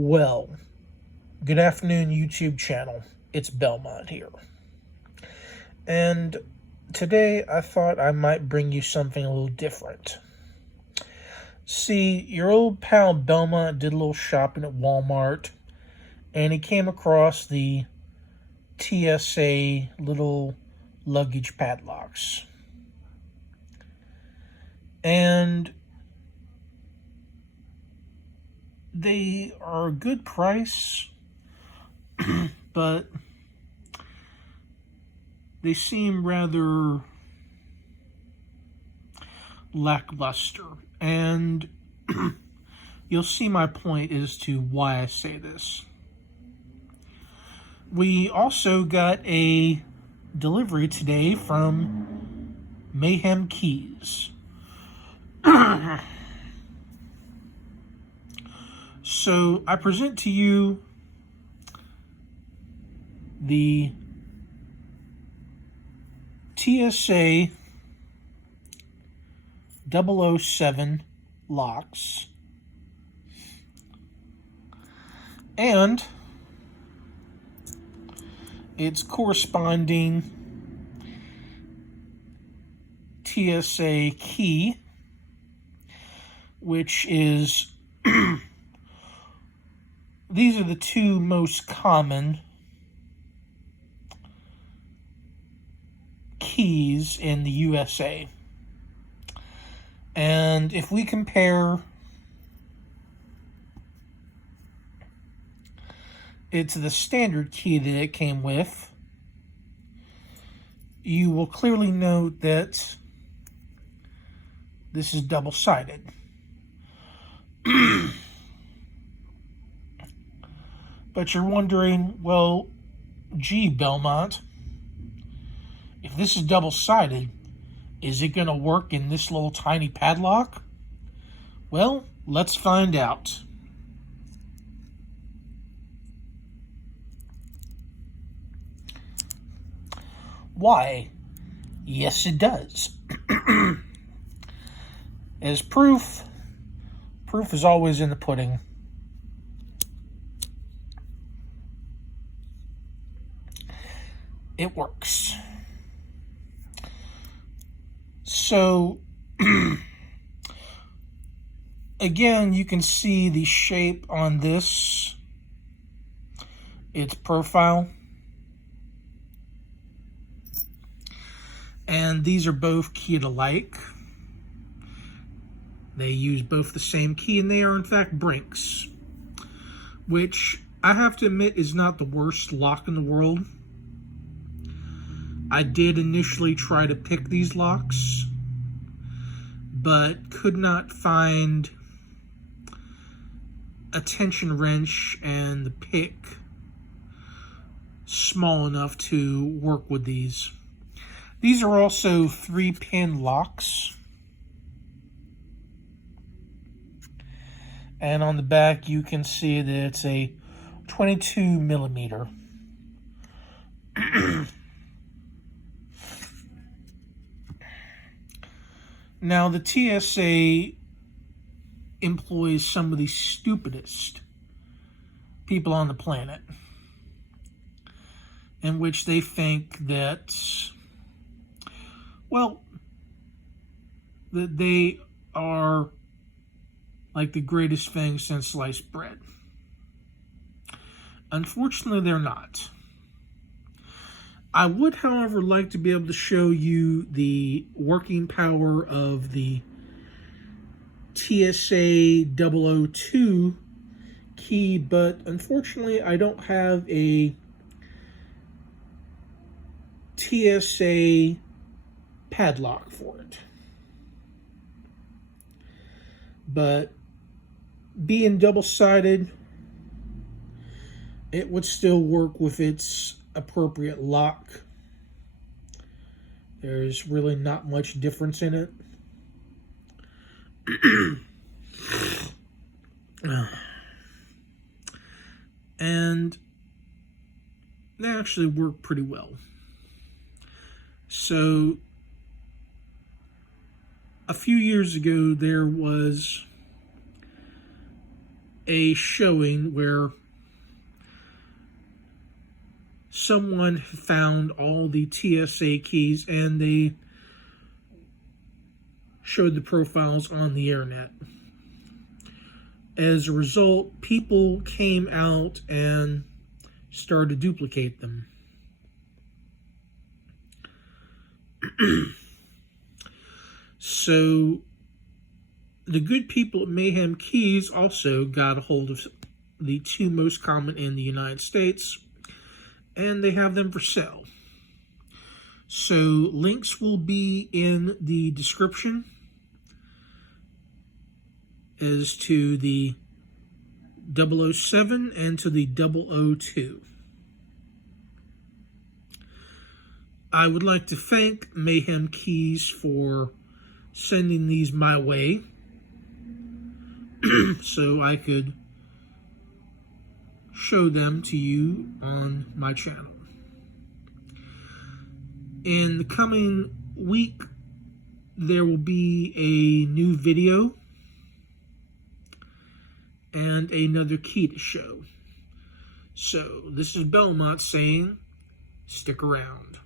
Well, good afternoon, YouTube channel. It's Belmont here. And today I thought I might bring you something a little different. See, your old pal Belmont did a little shopping at Walmart, and he came across the TSA little luggage padlocks. And they are a good price, but they seem rather lackluster. And you'll see my point as to why I say this. We also got a delivery today from Mayhem Keys. So I present to you the TSA 007 locks and its corresponding TSA key, which is these are the two most common keys in the USA. And if we compare it to the standard key that it came with, you will clearly note that this is double-sided. But you're wondering, well, gee, Belmont, if this is double-sided, is it going to work in this little tiny padlock? Well, let's find out. Why? Yes, it does. As proof is always in the pudding. It works. So, again, you can see the shape on this, its profile. And these are both keyed alike. They use both the same key, and they are in fact Brinks, which I have to admit is not the worst lock in the world. I did initially try to pick these locks, but could not find a tension wrench and the pick small enough to work with these. These are also 3-pin locks. And on the back you can see that it's a 22 millimeter. Now, the TSA employs some of the stupidest people on the planet, in which they think that, well, that they are like the greatest thing since sliced bread. Unfortunately, they're not. I would, however, like to be able to show you the working power of the TSA 002 key, but unfortunately I don't have a TSA padlock for it. But being double-sided, it would still work with its appropriate lock. There's really not much difference in it. And they actually work pretty well. So a few years ago there was a showing where someone found all the TSA keys and they showed the profiles on the internet. As a result, people came out and started to duplicate them. So the good people at Mayhem Keys also got a hold of the two most common in the United States, and they have them for sale. So links will be in the description as to the 007 and to the 002. I would like to thank Mayhem Keys for sending these my way so I could show them to you on my channel. In the coming week, there will be a new video and another key to show. So, this is Belmont saying, stick around.